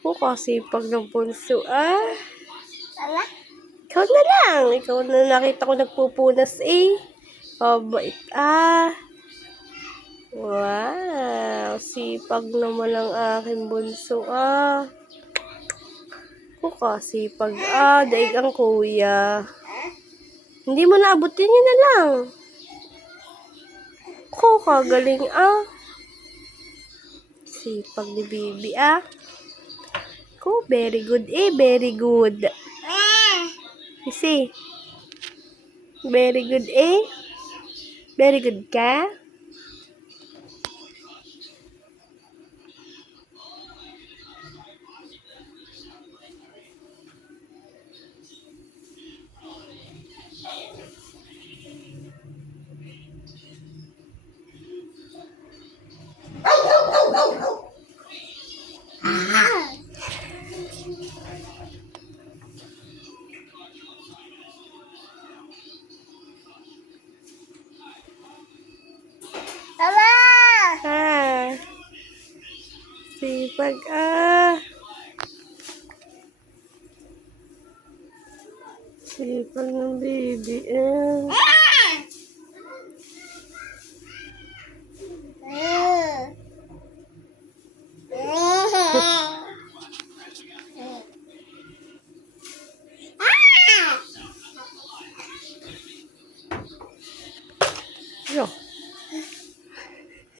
O kasi pag ng bunso, Wala? ikaw na lang. Ikaw na nakita ko nagpupunas eh. Mabait Wow, sipag naman ang aking bunso O kasi pag daig ang kuya. Hindi mo naabutin yun na lang. Ko kagaling Sipag ni Bibi Ko, very good very good. See? Very good Very good ka? Wala! Sipag Sipag ng baby